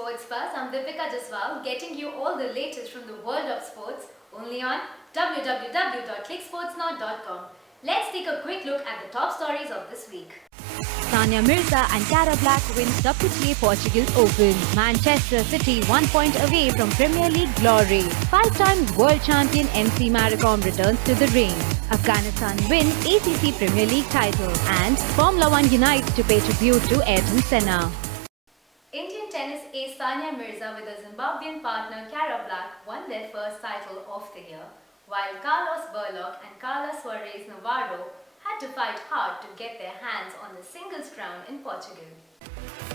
Sports Buzz. I'm Deepika Jaswal, getting you all the latest from the world of sports, only on www.clicksportsnow.com. Let's take a quick look at the top stories of this week. Sania Mirza and Cara Black win WTA Portugal Open. Manchester City 1 point away from Premier League glory. 5-time world champion MC Maricom returns to the ring. Afghanistan win ACC Premier League title. And Formula 1 unites to pay tribute to Ayrton Senna. Indian tennis ace Sania Mirza with her Zimbabwean partner Cara Black won their first title of the year, while Carlos Burlock and Carla Suarez Navarro had to fight hard to get their hands on the singles crown in Portugal.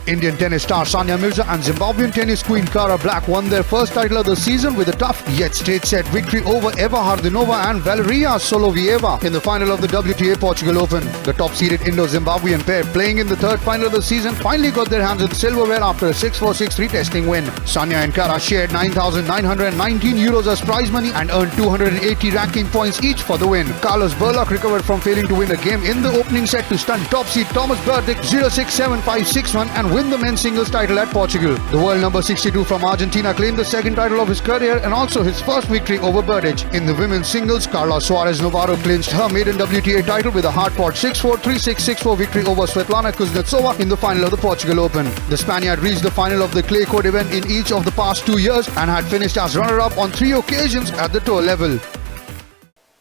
Indian tennis star Sania Mirza and Zimbabwean tennis queen Cara Black won their first title of the season with a tough yet straight-set victory over Eva Hardinova and Valeria Solovieva in the final of the WTA Portugal Open. The top-seeded Indo-Zimbabwean pair, playing in the third final of the season, finally got their hands on silverware after a 6-4, 6-3 testing win. Sania and Cara shared €9,919 as prize money and earned 280 ranking points each for the win. Carlos Burlock recovered from failing to win a game in the opening set to stun top-seed Thomas Berdych 0-6, 7-5, 6-1 and win the men's singles title at Portugal. The world number 62 from Argentina claimed the second title of his career and also his first victory over Berdych. In the women's singles, Carla Suarez Navarro clinched her maiden WTA title with a hard-fought 6-4, 3-6, 6-4 victory over Svetlana Kuznetsova in the final of the Portugal Open. The Spaniard reached the final of the clay court event in each of the past 2 years and had finished as runner-up on 3 occasions at the tour level.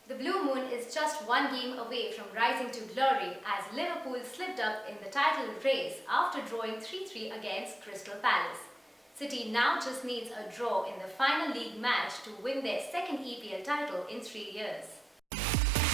The Blue Moon is just one game away from rising to glory as Liverpool slipped up in the title race after drawing 3-3 against Crystal Palace. City now just needs a draw in the final league match to win their second EPL title in 3 years.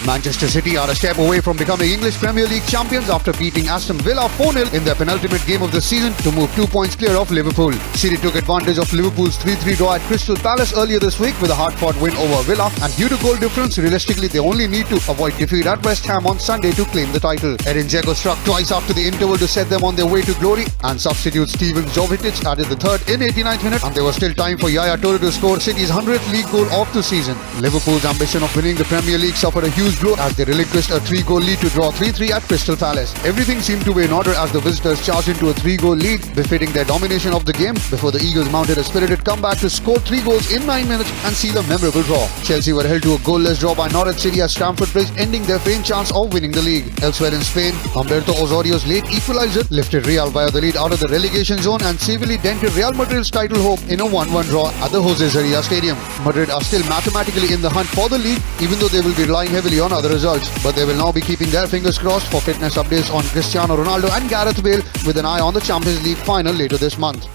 Manchester City are a step away from becoming English Premier League champions after beating Aston Villa 4-0 in their penultimate game of the season to move 2 points clear of Liverpool. City took advantage of Liverpool's 3-3 draw at Crystal Palace earlier this week with a hard-fought win over Villa, and due to goal difference, realistically they only need to avoid defeat at West Ham on Sunday to claim the title. Edin Dzeko struck twice after the interval to set them on their way to glory, and substitute Steven Jovetic added the third in 89th minute, and there was still time for Yaya Toure to score City's 100th league goal of the season. Liverpool's ambition of winning the Premier League suffered a huge blow as they relinquished a 3-goal lead to draw 3-3 at Crystal Palace. Everything seemed to be in order as the visitors charged into a 3-goal lead, befitting their domination of the game, before the Eagles mounted a spirited comeback to score 3 goals in 9 minutes and seal a memorable draw. Chelsea were held to a goalless draw by Norwich City at Stamford Bridge, ending their faint chance of winning the league. Elsewhere in Spain, Humberto Osorio's late equaliser lifted Real via the lead out of the relegation zone and severely dented Real Madrid's title hope in a 1-1 draw at the Jose Zarria Stadium. Madrid are still mathematically in the hunt for the league, even though they will be relying heavily on other results. But they will now be keeping their fingers crossed for fitness updates on Cristiano Ronaldo and Gareth Bale, with an eye on the Champions League final later this month.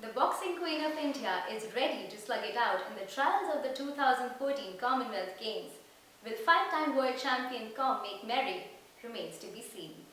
The boxing queen of India is ready to slug it out in the trials of the 2014 Commonwealth Games. Will 5-time world champion Com make merry remains to be seen.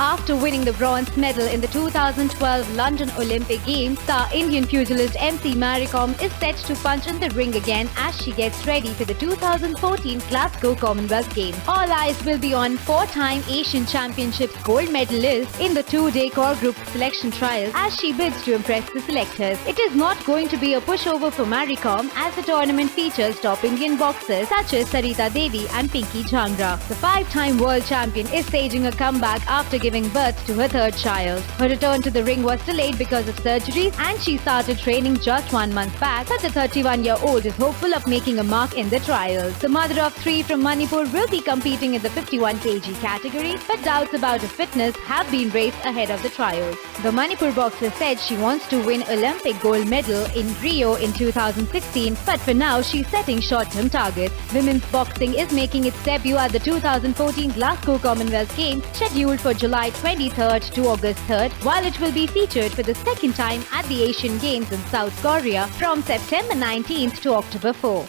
After winning the bronze medal in the 2012 London Olympic Games, star Indian pugilist MC Maricom is set to punch in the ring again as she gets ready for the 2014 Glasgow Commonwealth Games. All eyes will be on 4-time Asian Championships gold medalist in the 2-day core group selection trials as she bids to impress the selectors. It is not going to be a pushover for Maricom as the tournament features top Indian boxers such as Sarita Devi and Pinky Jangra. The 5-time world champion is staging a comeback after giving birth to her third child. Her return to the ring was delayed because of surgeries and she started training just 1 month back, but the 31-year-old is hopeful of making a mark in the trials. The mother of 3 from Manipur will be competing in the 51 kg category, but doubts about her fitness have been raised ahead of the trials. The Manipur boxer said she wants to win Olympic gold medal in Rio in 2016, but for now she's setting short-term targets. Women's boxing is making its debut at the 2014 Glasgow Commonwealth Games, scheduled for July 23rd to August 3rd, while it will be featured for the second time at the Asian Games in South Korea from September 19th to October 4.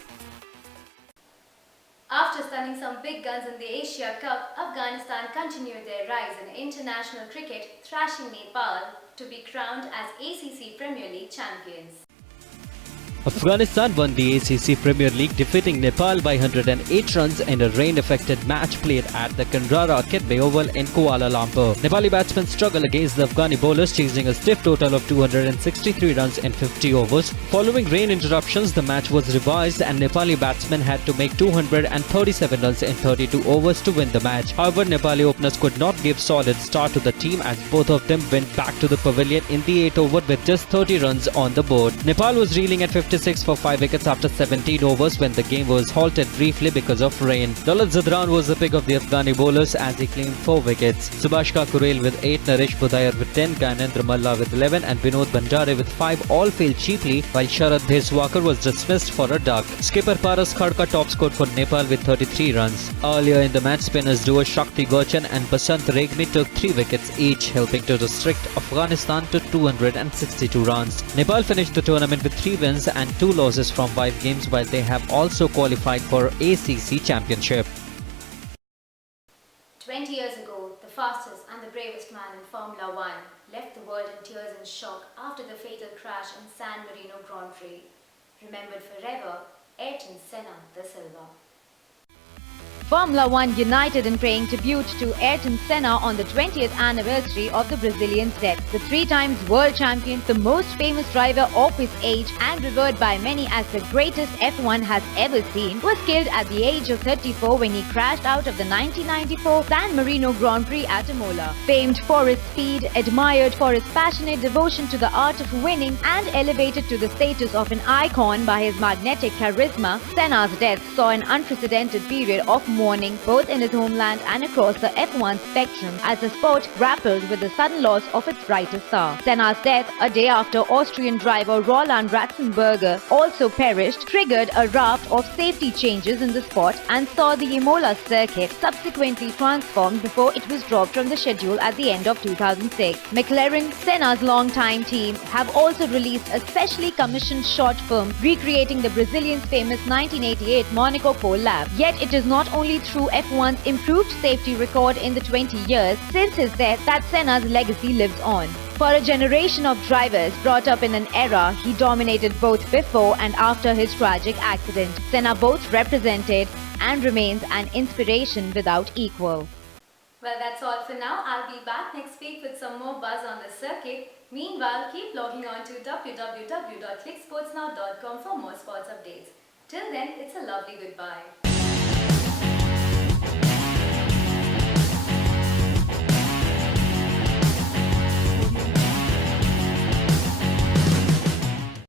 After stunning some big guns in the Asia Cup, Afghanistan continued their rise in international cricket, thrashing Nepal to be crowned as ACC Premier League champions. Afghanistan won the ACC Premier League, defeating Nepal by 108 runs in a rain-affected match played at the Kanrara Akitbe Oval in Kuala Lumpur. Nepali batsmen struggled against the Afghani bowlers, chasing a stiff total of 263 runs in 50 overs. Following rain interruptions, the match was revised and Nepali batsmen had to make 237 runs in 32 overs to win the match. However, Nepali openers could not give solid start to the team as both of them went back to the pavilion in the 8th over with just 30 runs on the board. Nepal was reeling at 56 for 5 wickets after 17 overs when the game was halted briefly because of rain. Dalit Zadran was the pick of the Afghani bowlers as he claimed 4 wickets. Subhashka Kurel with 8, Naresh Budayar with 10, Gyanendra Malla with 11 and Vinod Bandare with 5 all failed cheaply, while Sharad Dheswakar was dismissed for a duck. Skipper Paras Khadka top scored for Nepal with 33 runs. Earlier in the match, spinners duo Shakti Gochan and Basant Regmi took 3 wickets each, helping to restrict Afghanistan to 262 runs. Nepal finished the tournament with 3 wins and 2 losses from 5 games, while they have also qualified for ACC Championship. 20 years ago, the fastest and the bravest man in Formula One left the world in tears and shock after the fatal crash in San Marino Grand Prix. Remembered forever, Ayrton Senna da Silva. Formula One united in paying tribute to Ayrton Senna on the 20th anniversary of the Brazilian's death. The 3 times world champion, the most famous driver of his age and revered by many as the greatest F1 has ever seen, was killed at the age of 34 when he crashed out of the 1994 San Marino Grand Prix at Imola. Famed for his speed, admired for his passionate devotion to the art of winning, and elevated to the status of an icon by his magnetic charisma, Senna's death saw an unprecedented period of mourning both in his homeland and across the F1 spectrum as the sport grappled with the sudden loss of its brightest star. Senna's death, a day after Austrian driver Roland Ratzenberger also perished, triggered a raft of safety changes in the sport and saw the Imola circuit subsequently transformed before it was dropped from the schedule at the end of 2006. McLaren, Senna's longtime team, have also released a specially commissioned short film recreating the Brazilian's famous 1988 Monaco pole lap. Yet it is not only through F1's improved safety record in the 20 years since his death that Senna's legacy lives on. For a generation of drivers brought up in an era he dominated both before and after his tragic accident, Senna both represented and remains an inspiration without equal. Well, that's all for now. I'll be back next week with some more buzz on the circuit. Meanwhile, keep logging on to www.clicksportsnow.com for more sports updates. Till then, it's a lovely goodbye.